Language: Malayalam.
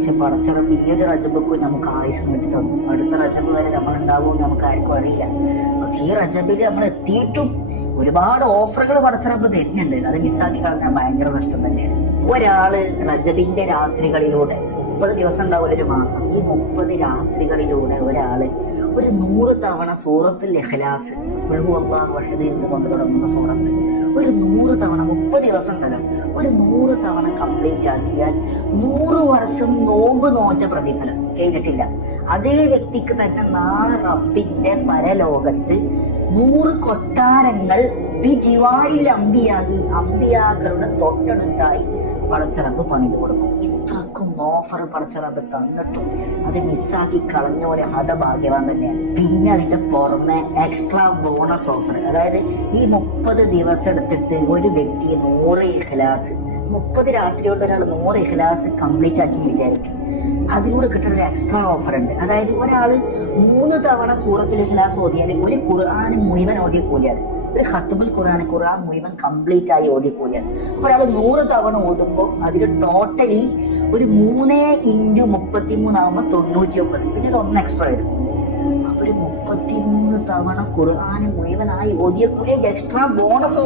പക്ഷെ പടച്ചിറപ്പ് ഈ ഒരു റജബക്കും നമുക്ക് ആയുസ് നീട്ടി തന്നു. അടുത്ത റജബ് വരെ നമ്മൾ ഉണ്ടാവുമെന്ന് നമുക്ക് ആർക്കും അറിയില്ല. പക്ഷെ ഈ റജബിൽ നമ്മൾ എത്തിയിട്ടും ഒരുപാട് ഓഫറുകൾ പടച്ചിറപ്പ് തരുന്നുണ്ട്. അത് മിസ്സാക്കി കളഞ്ഞാൽ ഭയങ്കര നഷ്ടം തന്നെയാണ്. ഒരാള് റജബിന്റെ രാത്രികളിലൂടെ 30 ദിവസം ഉണ്ടാവില്ല ഒരു മാസം. ഈ 30 രാത്രികളിലൂടെ ഒരാള് ഒരു 100 തവണ സൂറത്തുൽ ഇഖ്ലാസ് ഖുൽ അല്ലാഹു അഹദ് എന്ന് കൊണ്ട് തുടങ്ങുന്ന സൂറത്ത് ഒരു 100 തവണ 30 ദിവസം ഉണ്ടല്ലോ, ഒരു 100 തവണ കംപ്ലീറ്റ് ആക്കിയാൽ 100 വർഷം നോമ്പ് നോറ്റ പ്രതിഫലം കഴിഞ്ഞിട്ടില്ല. അതേ വ്യക്തിക്ക് തന്നെ നാളെ റബ്ബിന്റെ പരലോകത്ത് 100 കൊട്ടാരങ്ങൾ ബിജിവാരിൽ അമ്പിയാക്കളുടെ തൊട്ടടുത്തായി പടച്ചിറപ്പ് പണിത് കൊടുക്കും. ഇത്രക്കും ഓഫർ പടച്ചിറപ്പ് തന്നിട്ടും അത് മിസ്സാക്കി കളഞ്ഞോലെ ഹതഭാഗ്യവാൻ തന്നെയാണ്. പിന്നെ അതിന്റെ പുറമെ എക്സ്ട്രാ ബോണസ് ഓഫർ, അതായത് ഈ 30 ദിവസം എടുത്തിട്ട് ഒരു വ്യക്തിയെ 100 ഇഖ്ലാസ് 30 രാത്രി കൊണ്ട് ഒരാൾ 100 ഇഖ്ലാസ് കംപ്ലീറ്റ് ആക്കി വിചാരിക്കും. അതിലൂടെ കിട്ടുന്ന ഒരു എക്സ്ട്രാ ഓഫർ ഉണ്ട്. അതായത് ഒരാൾ 3 തവണ സൂറത്തുൽ ഇഖ്ലാസ് ഓതിയാൽ ഒരു ഖുർആൻ മുഴുവൻ ഓതിയ കൂലിയാണ്. ഒരു ഖത്മുൽ ഖുർആൻ മുഴുവൻ കംപ്ലീറ്റ് ആയി ഓതിയ കൂലിയാണ്. അപ്പൊ ഒരാൾ 100 തവണ ഓതുമ്പോൾ അതിൽ ടോട്ടലി ഒരു 3 × 33 ആകുമ്പോൾ 99, പിന്നെ ഒരു 1 എക്സ്ട്രാ വരും. അപ്പൊ ഒരു 33 തവണ ഖുർആൻ മുഴുവനായി ഓതിയ കൂലിയ എക്സ്ട്രാ ബോണസ്